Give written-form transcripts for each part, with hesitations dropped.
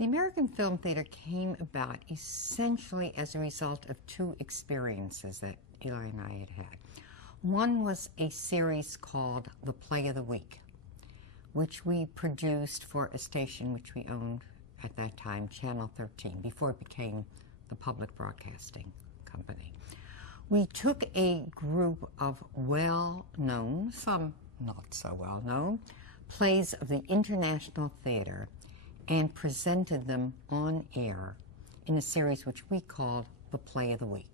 The American Film Theater came about essentially as a result of two experiences that Eli and I had had. One was a series called The Play of the Week, which we produced for a station which we owned at that time, Channel 13, before it became the public broadcasting company. We took a group of well-known, some not so well-known, plays of the International Theater and presented them on air in a series which we called The Play of the Week.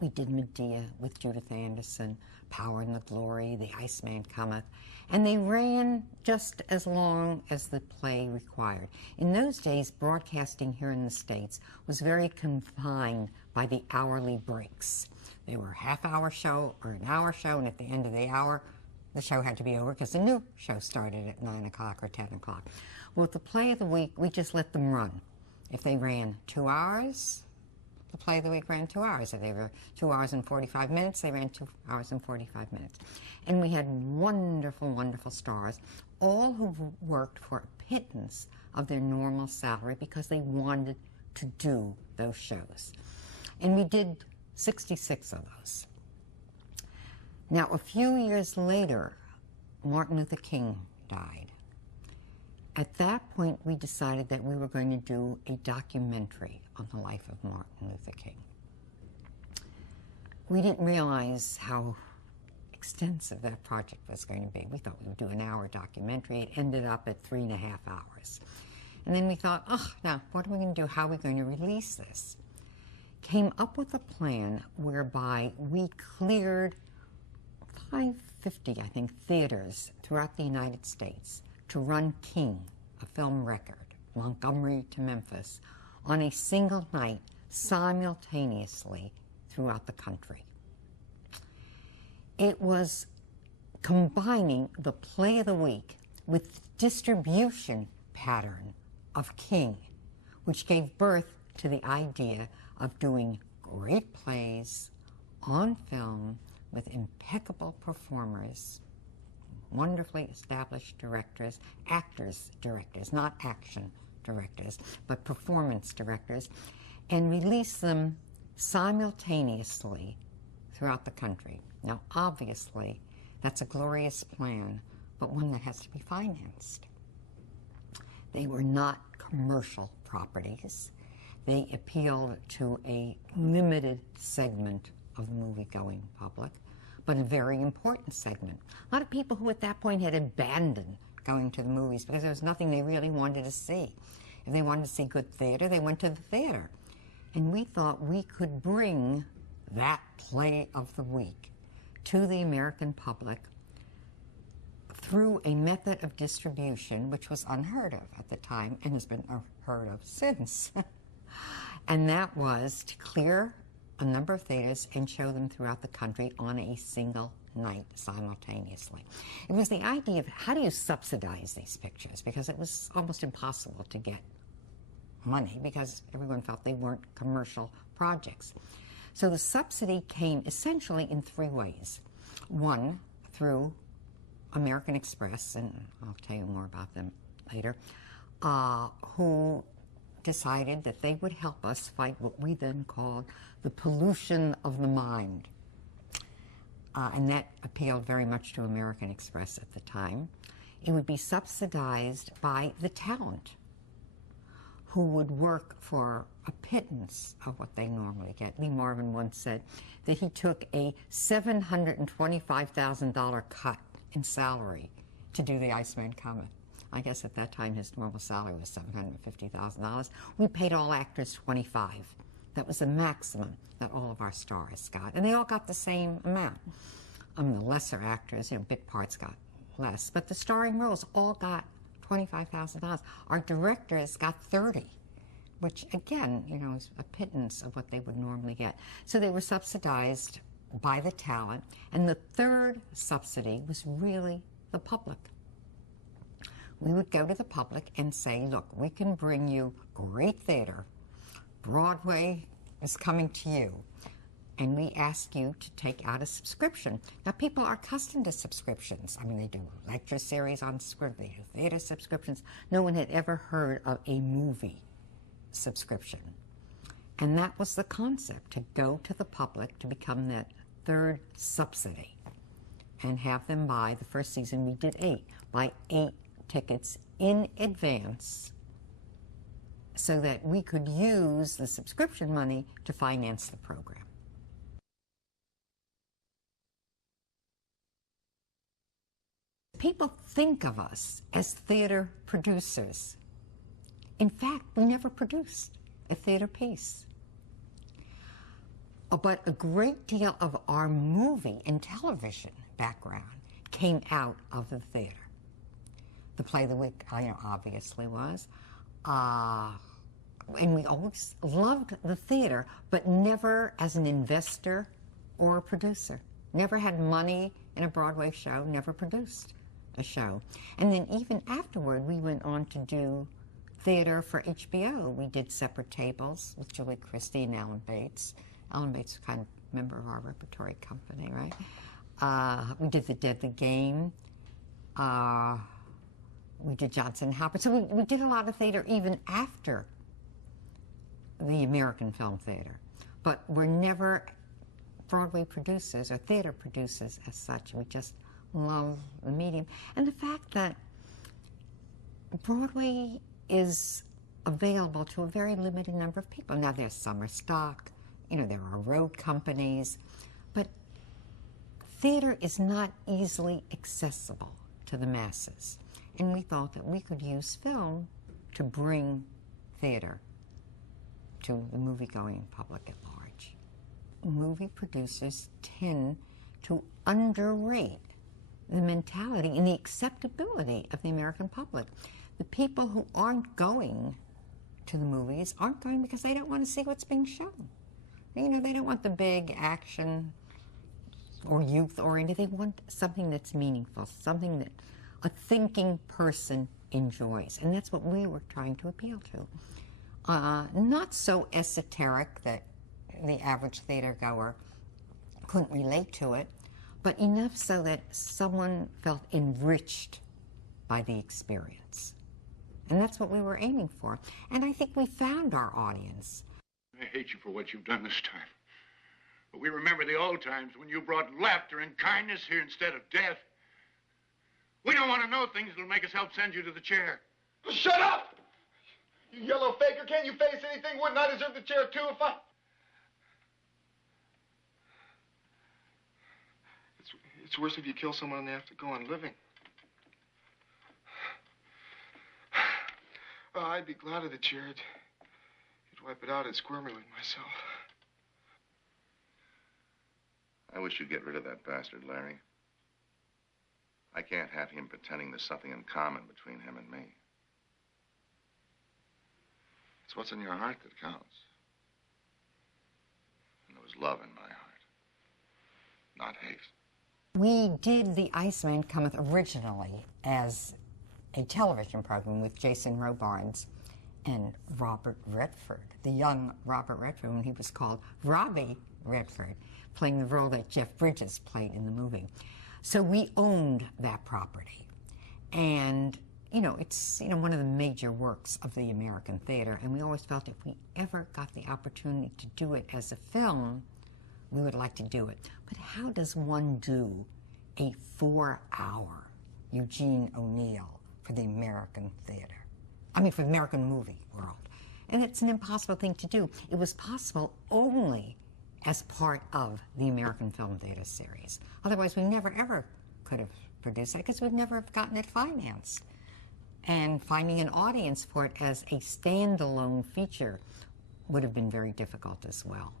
We did Medea with Judith Anderson, Power and the Glory, The Iceman Cometh, and they ran just as long as the play required. In those days, broadcasting here in the States was very confined by the hourly breaks. They were a half-hour show or an hour show, and at the end of the hour, the show had to be over because the new show started at 9 o'clock or 10 o'clock. Well, with the Play of the Week, we just let them run. If they ran 2 hours, the Play of the Week ran 2 hours. If they were 2 hours and 45 minutes, they ran 2 hours and 45 minutes. And we had wonderful, wonderful stars, all who worked for a pittance of their normal salary because they wanted to do those shows. And we did 66 of those. Now, a few years later, Martin Luther King died. At that point, we decided that we were going to do a documentary on the life of Martin Luther King. We didn't realize how extensive that project was going to be. We thought we would do an hour documentary. It ended up at 3.5 hours. And then we thought, oh, now, what are we going to do? How are we going to release this? Came up with a plan whereby we cleared 550, I think, theaters throughout the United States to run King, a film record, Montgomery to Memphis, on a single night simultaneously throughout the country. It was combining the Play of the Week with the distribution pattern of King, which gave birth to the idea of doing great plays on film with impeccable performers, wonderfully established directors, actors directors, not action directors, but performance directors, and release them simultaneously throughout the country. Now, obviously, that's a glorious plan, but one that has to be financed. They were not commercial properties. They appealed to a limited segment of the movie-going public, but a very important segment. A lot of people who at that point had abandoned going to the movies because there was nothing they really wanted to see. If they wanted to see good theater, they went to the theater. And we thought we could bring that Play of the Week to the American public through a method of distribution which was unheard of at the time and has been heard of since. And that was to clear a number of theaters and show them throughout the country on a single night simultaneously. It was the idea of how do you subsidize these pictures, because it was almost impossible to get money because everyone felt they weren't commercial projects. So the subsidy came essentially in 3 ways. One, through American Express, and I'll tell you more about them later, who decided that they would help us fight what we then called the pollution of the mind. And that appealed very much to American Express at the time. It would be subsidized by the talent who would work for a pittance of what they normally get. Lee Marvin once said that he took a $725,000 cut in salary to do The Iceman Cometh. I guess at that time his normal salary was $750,000. We paid all actors $25,000. That was the maximum that all of our stars got, and they all got the same amount. The lesser actors, bit parts got less, but the starring roles all got $25,000. Our directors got $30,000, which again, is a pittance of what they would normally get. So they were subsidized by the talent, and the third subsidy was really the public. We would go to the public and say, look, we can bring you great theater. Broadway is coming to you. and we ask you to take out a subscription. Now, people are accustomed to subscriptions. I mean, they do lecture series on script, they do theater subscriptions. No one had ever heard of a movie subscription. And that was the concept, to go to the public, to become that third subsidy and have them buy, the first season we did 8, buy 8 tickets in advance so that we could use the subscription money to finance the program. People think of us as theater producers. In fact, we never produced a theater piece. But a great deal of our movie and television background came out of the theater. The play of the week, obviously was. And we always loved the theater, but never as an investor or a producer. Never had money in a Broadway show, never produced a show. And then even afterward, we went on to do theater for HBO. We did Separate Tables with Julie Christie and Alan Bates. Alan Bates was kind of a member of our repertory company, right? We did The Deadly Game. We did Johnson Hopper. So we did a lot of theater even after the American Film Theater. But we're never Broadway producers or theater producers as such. We just love the medium. And the fact that Broadway is available to a very limited number of people. Now, there's summer stock, there are road companies, but theater is not easily accessible to the masses. And we thought that we could use film to bring theater to the movie-going public at large. Movie producers tend to underrate the mentality and the acceptability of the American public. The people who aren't going to the movies aren't going because they don't want to see what's being shown. They don't want the big action or youth-oriented. They want something that's meaningful, something that a thinking person enjoys. And that's what we were trying to appeal to. Not so esoteric that the average theater goer couldn't relate to it, but enough so that someone felt enriched by the experience. And that's what we were aiming for. And I think we found our audience. I hate you for what you've done this time. But we remember the old times when you brought laughter and kindness here instead of death. We don't want to know things that'll make us help send you to the chair. Shut up! You yellow faker, can't you face anything? Wouldn't I deserve the chair too if I... It's worse if you kill someone and they have to go on living. Oh, I'd be glad of the chair. You'd wipe it out and squirm me with myself. I wish you'd get rid of that bastard, Larry. I can't have him pretending there's something in common between him and me. It's what's in your heart that counts. And there was love in my heart, not hate. We did The Iceman Cometh originally as a television program with Jason Robards and Robert Redford, the young Robert Redford, when he was called Robbie Redford, playing the role that Jeff Bridges played in the movie. So we owned that property. And, it's, one of the major works of the American theater, and we always felt if we ever got the opportunity to do it as a film, we would like to do it. But how does one do a 4-hour Eugene O'Neill for the American theater? For the American movie world. And it's an impossible thing to do. It was possible only as part of the American Film Theater series. Otherwise, we never, ever could have produced it because we'd never have gotten it financed. And finding an audience for it as a standalone feature would have been very difficult as well.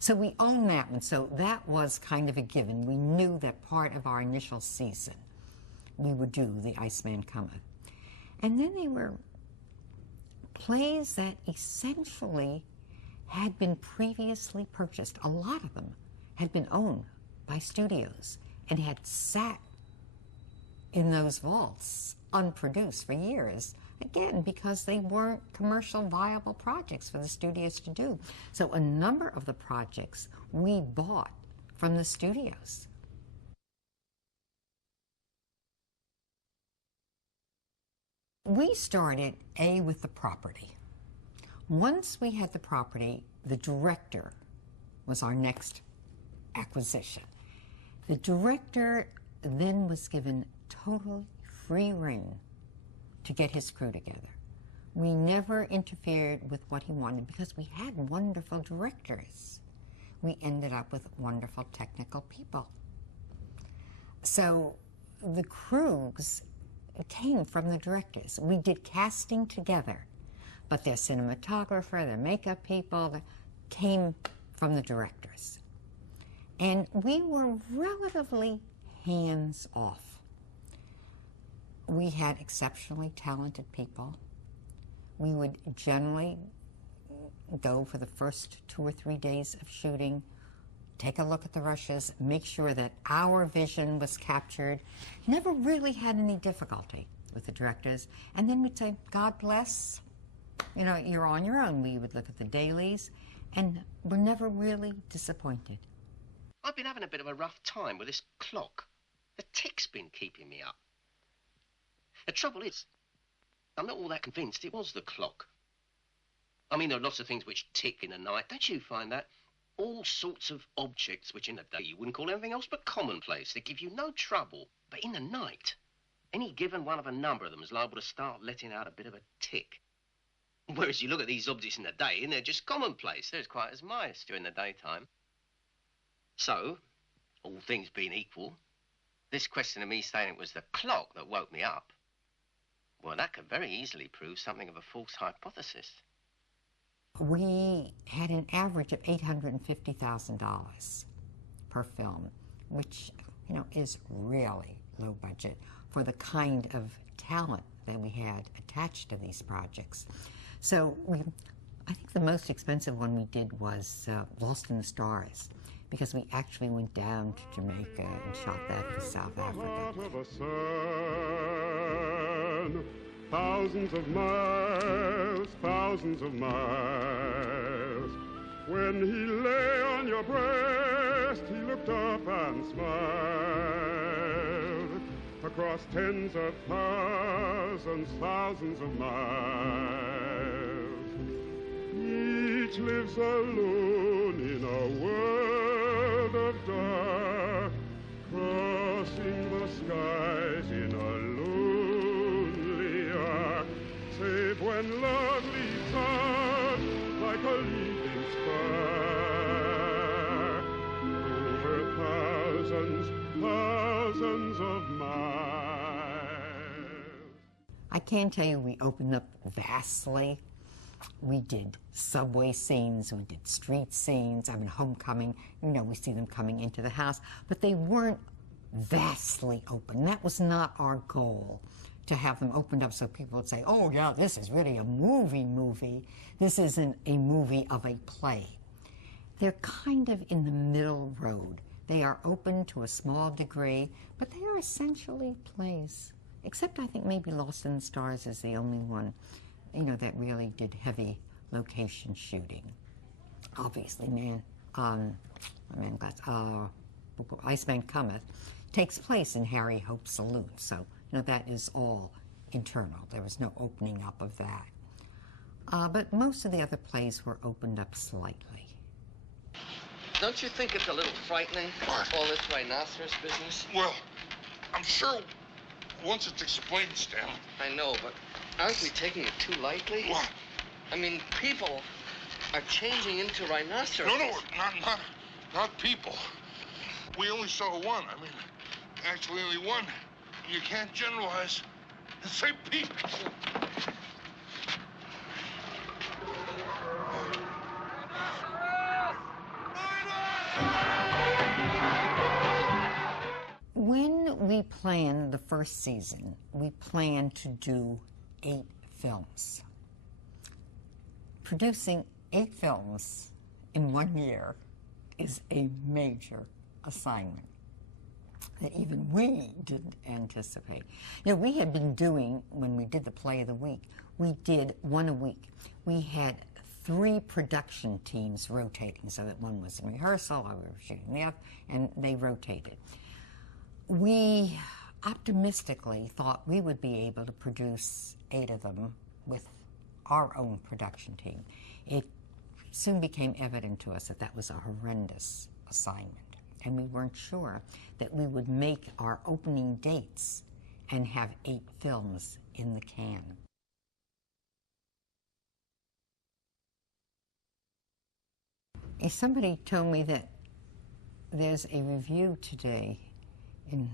So we own that one. So that was kind of a given. We knew that part of our initial season, we would do The Iceman Cometh. And then they were plays that essentially had been previously purchased. A lot of them had been owned by studios and had sat in those vaults unproduced for years again, because they weren't commercial viable projects for the studios to do. So a number of the projects we bought from the studios. We started, with the property. Once we had the property, the director was our next acquisition. The director then was given total free rein to get his crew together. We never interfered with what he wanted because we had wonderful directors. We ended up with wonderful technical people. So the crews came from the directors. We did casting together, but their cinematographer, their makeup people came from the directors. And we were relatively hands-off. We had exceptionally talented people. We would generally go for the first 2 or 3 days of shooting, take a look at the rushes, make sure that our vision was captured. Never really had any difficulty with the directors. And then we'd say, God bless, you know, you're on your own. We would look at the dailies, and we're never really disappointed. I've been having a bit of a rough time with this clock. The tick's been keeping me up. The trouble is, I'm not all that convinced it was the clock. I mean, there are lots of things which tick in the night. Don't you find that? All sorts of objects which in the day you wouldn't call anything else but commonplace. They give you no trouble. But in the night, any given one of a number of them is liable to start letting out a bit of a tick. Whereas you look at these objects in the day and they're just commonplace. They're as quiet as mice during the daytime. So, all things being equal, this question of me saying it was the clock that woke me up, well, that could very easily prove something of a false hypothesis. We had an average of $850,000 per film, which, you know, is really low budget for the kind of talent that we had attached to these projects. So I think the most expensive one we did was Lost in the Stars, because we actually went down to Jamaica and shot that for South Africa. Thousands of miles, when he lay on your breast, he looked up and smiled. Across tens of thousands, thousands of miles, each lives alone in a world of dark, crossing the skies in a lonely ark, save when love leaps out like a leaping spark over thousands, thousands of miles. I can tell you we opened up vastly. We did subway scenes, we did street scenes. I mean, Homecoming, you know, we see them coming into the house, but they weren't vastly open. That was not our goal, to have them opened up so people would say, oh yeah, this is really a movie. This isn't a movie of a play. They're kind of in the middle road. They are open to a small degree, but they are essentially plays. Except I think maybe Lost in the Stars is the only one, you know, that really did heavy location shooting. Obviously, Iceman Cometh takes place in Harry Hope's saloon, so you know that is all internal. There was no opening up of that. But most of the other plays were opened up slightly. Don't you think it's a little frightening, all this rhinoceros business? Well, I'm sure once it's explained, Stan. I know, but aren't we taking it too lightly? What? I mean, people are changing into rhinoceros. No, not people. We only saw one. I mean, actually only one. You can't generalize and say people. When we planned the first season, we planned to do 8 films. Producing 8 films in 1 year is a major assignment. that even we didn't anticipate. You know, we had been doing, when we did the play of the week, we did one a week. We had 3 production teams rotating, so that one was in rehearsal, we were shooting the other, and they rotated. We optimistically thought we would be able to produce 8 of them with our own production team. It soon became evident to us that that was a horrendous assignment, and we weren't sure that we would make our opening dates and have 8 films in the can. Somebody told me that there's a review today in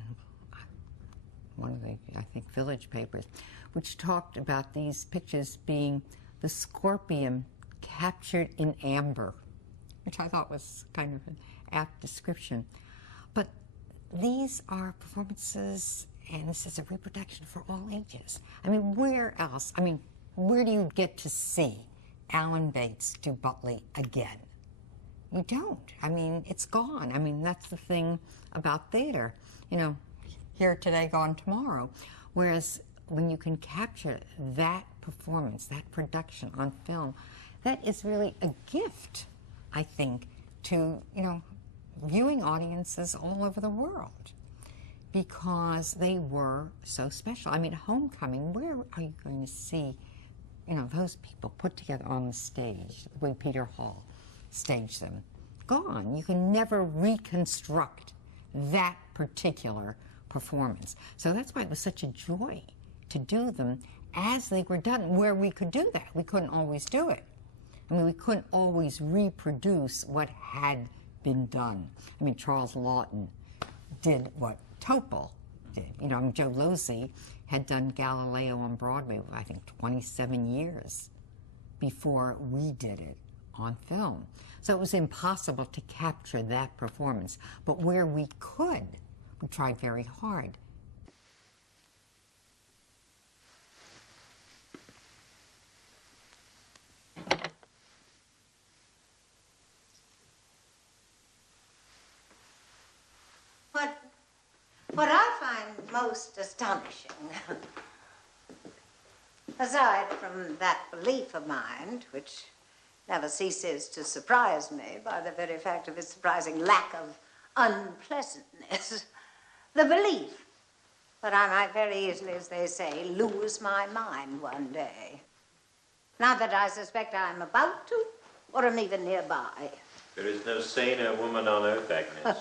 one of the, I think, village papers, which talked about these pictures being the scorpion captured in amber, which I thought was kind of an apt description. But these are performances, and this is a reproduction for all ages. I mean, where else? I mean, where do you get to see Alan Bates do Butley again? You don't. I mean, it's gone. I mean, that's the thing about theater. You know, here today, gone tomorrow. Whereas when you can capture that performance, that production on film, that is really a gift, I think, to, you know, viewing audiences all over the world, because they were so special. I mean, Homecoming, where are you going to see, you know, those people put together on the stage, the way Peter Hall staged them? Gone. You can never reconstruct that particular performance. So that's why it was such a joy to do them as they were done, where we could do that. We couldn't always do it. I mean, we couldn't always reproduce what had been done. I mean, Charles Lawton did what Topol did. You know, I mean, Joe Losey had done Galileo on Broadway, I think, 27 years before we did it on film. So it was impossible to capture that performance. But where we could, we tried very hard. What I find most astonishing, aside from that belief of mine, which never ceases to surprise me by the very fact of its surprising lack of unpleasantness, the belief that I might very easily, as they say, lose my mind one day. Not that I suspect I'm about to, or am even nearby. There is no saner woman on earth, Agnes.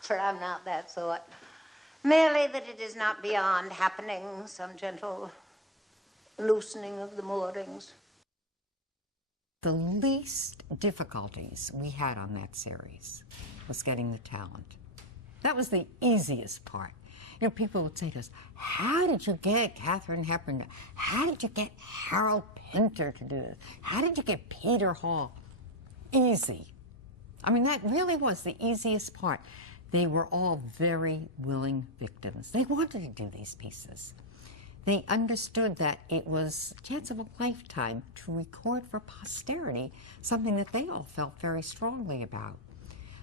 For I'm not that sort. Merely that it is not beyond happening, some gentle loosening of the moorings. The least difficulties we had on that series was getting the talent. That was the easiest part. You know, people would say to us, how did you get Katharine Hepburn? How did you get Harold Pinter to do this? How did you get Peter Hall? Easy. I mean, that really was the easiest part. They were all very willing victims. They wanted to do these pieces. They understood that it was a chance of a lifetime to record for posterity something that they all felt very strongly about.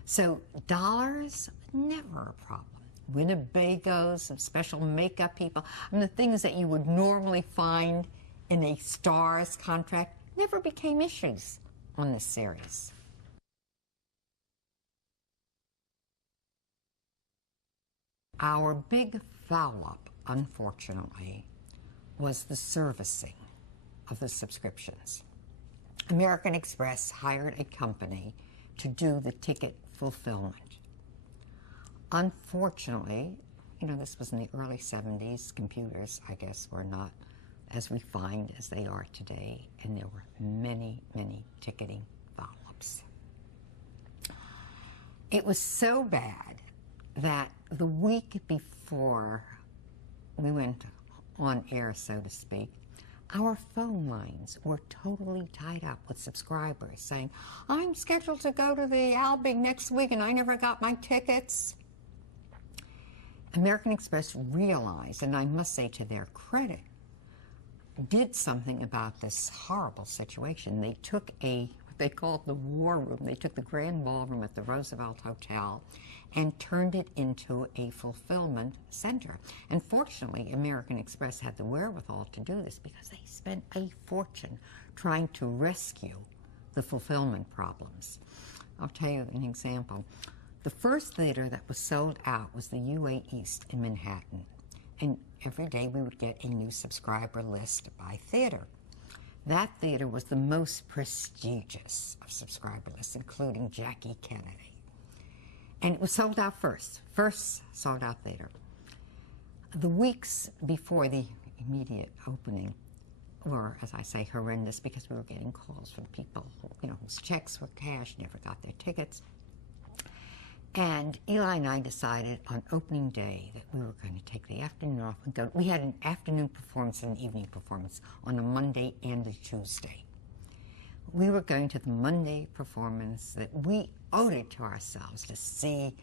So dollars, never a problem. Winnebagos, some special makeup people, and the things that you would normally find in a star's contract never became issues on this series. Our big foul-up, unfortunately, was the servicing of the subscriptions. American Express hired a company to do the ticket fulfillment. Unfortunately, you know, this was in the early 70s. Computers, I guess, were not as refined as they are today, and there were many, many ticketing foul-ups. It was so bad that the week before we went on air, so to speak, our phone lines were totally tied up with subscribers saying, I'm scheduled to go to the Albig next week and I never got my tickets. American Express realized, and I must say to their credit, did something about this horrible situation. They took what they called the War Room. They took the Grand Ballroom at the Roosevelt Hotel and turned it into a fulfillment center. And fortunately, American Express had the wherewithal to do this because they spent a fortune trying to rescue the fulfillment problems. I'll tell you an example. The first theater that was sold out was the UA East in Manhattan. And every day we would get a new subscriber list by theater. That theater was the most prestigious of subscriber lists, including Jackie Kennedy. And it was sold out first sold out theater. The weeks before the immediate opening were, as I say, horrendous because we were getting calls from people whose checks were cashed, never got their tickets. And Eli and I decided on opening day that we were going to take the afternoon off and go. We had an afternoon performance and an evening performance on a Monday and a Tuesday. We were going to the Monday performance that we owed it to ourselves to see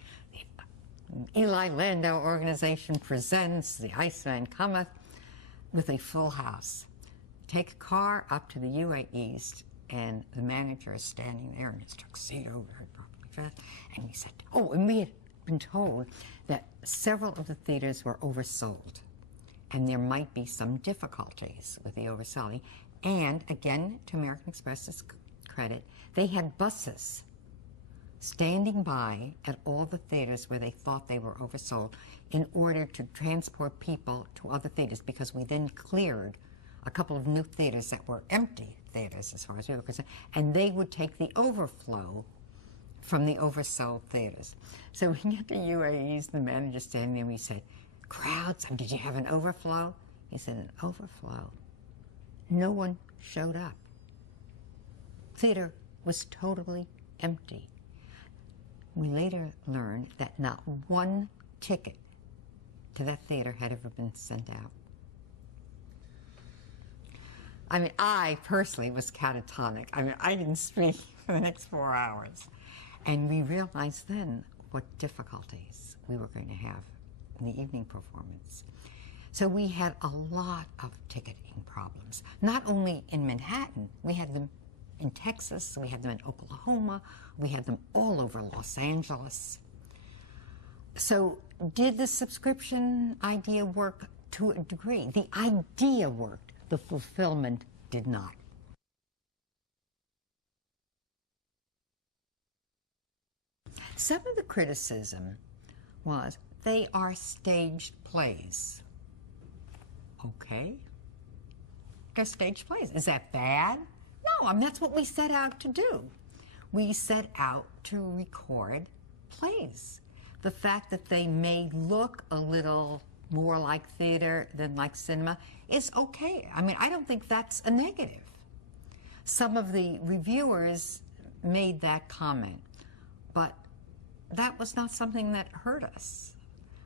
the Edie Landau organization presents The Iceman Cometh with a full house. Take a car up to the UA East, and the manager is standing there in his tuxedo, very properly dressed, and he said, oh, and we had been told that several of the theaters were oversold, and there might be some difficulties with the overselling. And again, to American Express's credit, they had buses standing by at all the theaters where they thought they were oversold in order to transport people to other theaters, because we then cleared a couple of new theaters that were empty theaters as far as we were concerned, and they would take the overflow from the oversold theaters. So we get to UAE's, the manager standing there, and we said, crowds, did you have an overflow? He said, an overflow? No one showed up. Theater was totally empty. We later learned that not one ticket to that theater had ever been sent out. I mean, I personally was catatonic. I mean, I didn't speak for the next 4 hours. And we realized then what difficulties we were going to have in the evening performance. So we had a lot of ticketing problems, not only in Manhattan. We had them in Texas, we had them in Oklahoma, we had them all over Los Angeles. So did the subscription idea work to a degree? The idea worked. The fulfillment did not. Some of the criticism was they are staged plays. Okay. They're staged plays. Is that bad? No, I mean, that's what we set out to do. We set out to record plays. The fact that they may look a little more like theater than like cinema is okay. I mean, I don't think that's a negative. Some of the reviewers made that comment, but that was not something that hurt us.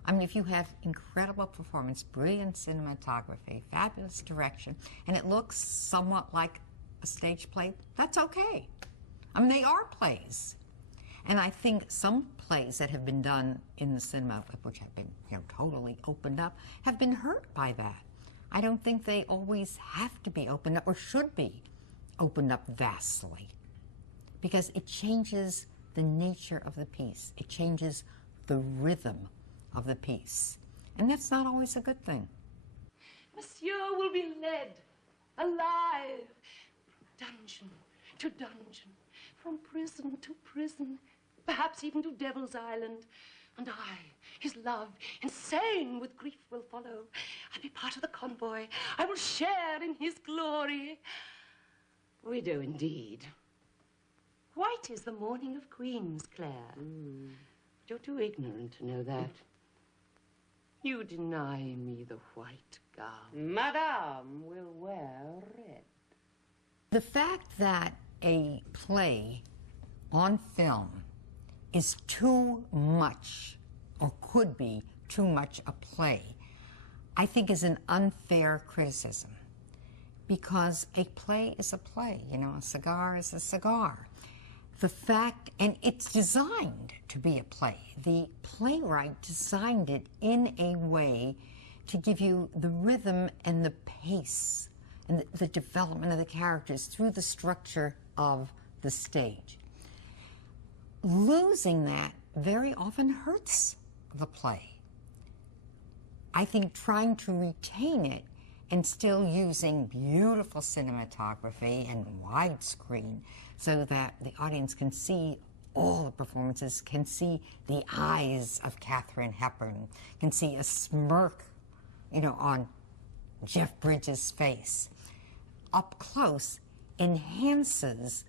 I mean, if you have incredible performance, brilliant cinematography, fabulous direction, and it looks somewhat like a stage play, that's okay. I mean, they are plays. And I think some plays that have been done in the cinema, which have been totally opened up, have been hurt by that. I don't think they always have to be opened up or should be opened up vastly, because it changes the nature of the piece. It changes the rhythm of the piece. And that's not always a good thing. Monsieur will be led alive from dungeon to dungeon, from prison to prison, perhaps even to Devil's Island. And I, his love, insane with grief, will follow. I'll be part of the convoy. I will share in his glory. We do indeed. White is the mourning of queens, Claire. You're too ignorant to know that. You deny me the white gown. Madame will wear red. The fact that a play on film is too much, or could be too much a play, I think is an unfair criticism. Because a play is a play, a cigar is a cigar. The fact, and it's designed to be a play. The playwright designed it in a way to give you the rhythm and the pace and the development of the characters through the structure of the stage. Losing that very often hurts the play. I think trying to retain it and still using beautiful cinematography and widescreen so that the audience can see all the performances, can see the eyes of Katharine Hepburn, can see a smirk, on Jeff Bridges' face. Up close enhances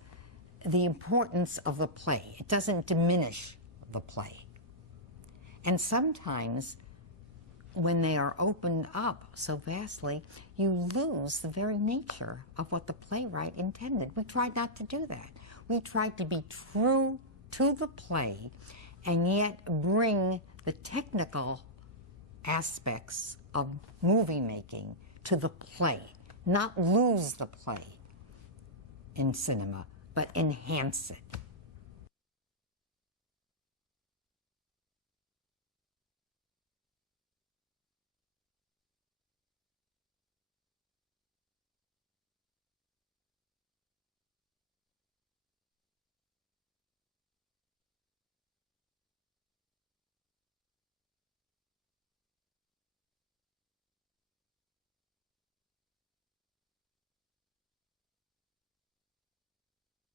the importance of the play. It doesn't diminish the play. And sometimes when they are opened up so vastly, you lose the very nature of what the playwright intended. We tried not to do that. We tried to be true to the play and yet bring the technical aspects of movie making to the play, not lose the play in cinema, but enhance it.